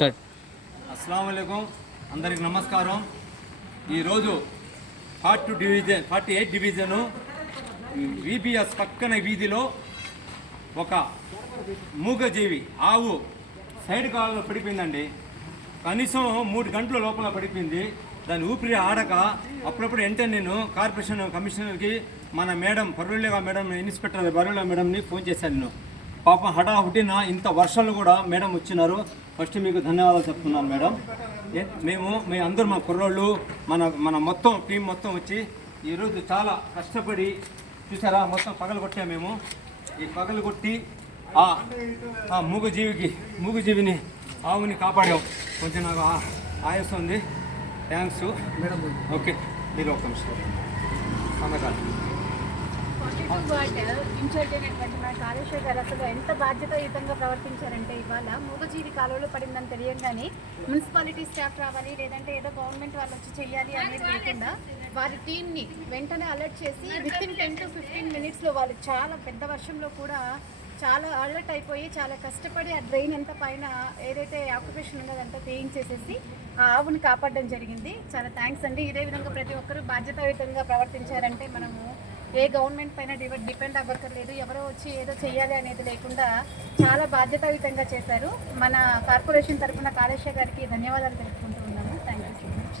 Start. అస్సలాము అలైకుం, అందరికి నమస్కారం. ఈరోజు 48 డివిజను విబిఎస్ పక్కన వీధిలో ఒక మూగజీవి ఆవు సైడ్ కాలంలో పడిపోయిందండి. కనీసం 3 గంటల లోపల పడిపోయింది. దాని ఊపిరి ఆడక అప్పుడప్పుడు వెంటనే నేను కార్పొరేషన్ కమిషనర్కి మన మేడం పర్వలేగా మేడం ఇన్స్పెక్టర్ పర్వలేగా మేడంని ఫోన్ చేశాను. నేను పాపం హఠాహుటిన ఇంత వర్షాలు కూడా మేడం వచ్చినారు. ఫస్ట్ మీకు ధన్యవాదాలు చెప్తున్నాను మేడం. మీ అందరూ మా కుర్రోళ్ళు మన మొత్తం టీం మొత్తం వచ్చి ఈరోజు చాలా కష్టపడి చూసారా, మొత్తం పగలు కొట్టాము మేము. ఈ పగలు కొట్టి ఆ మూగజీవిని ఆవుని కాపాడాం. కొంచెం నాకు ఆయాసం ఉంది. Thanks madam. ఓకే, మీరు ఒక నిమిషం ఇన్ఛార్జ్ అయినటువంటి మన కాళేశ్వర్ గారు అసలు ఎంత బాధ్యతాయుతంగా ప్రవర్తించారంటే, ఇవాళ మూగజీవి కాలువలో పడిందని తెలియగానే మున్సిపాలిటీ స్టాఫ్ రావాలి, లేదంటే ఏదో గవర్నమెంట్ వాళ్ళు వచ్చి చెయ్యాలి అనేది లేకుండా వారి టీంని వెంటనే అలర్ట్ చేసి వితిన్ 10 to 15 minutesలో వాళ్ళు చాలా పెద్ద వర్షంలో కూడా చాలా అలర్ట్ అయిపోయి చాలా కష్టపడి ఆ డ్రైన్ ఎంత పైన ఏదైతే ఆక్యుపేషన్ ఉందో అదంతా తీయించేసేసి ఆ ఆవుని కాపాడడం జరిగింది. చాలా థ్యాంక్స్ అండి. ఇదే విధంగా ప్రతి ఒక్కరూ బాధ్యతాయుతంగా ప్రవర్తించారంటే మనము ఏ గవర్నమెంట్ పైన డిపెండ్ అవ్వక్కర్లేదు. ఎవరో వచ్చి ఏదో చెయ్యాలి అనేది లేకుండా చాలా బాధ్యతాయుతంగా చేశారు. మన కార్పొరేషన్ తరఫున కాళేశ్వర్ గారికి ధన్యవాదాలు తెలుపుకుంటూ ఉన్నాము. Thank you so much.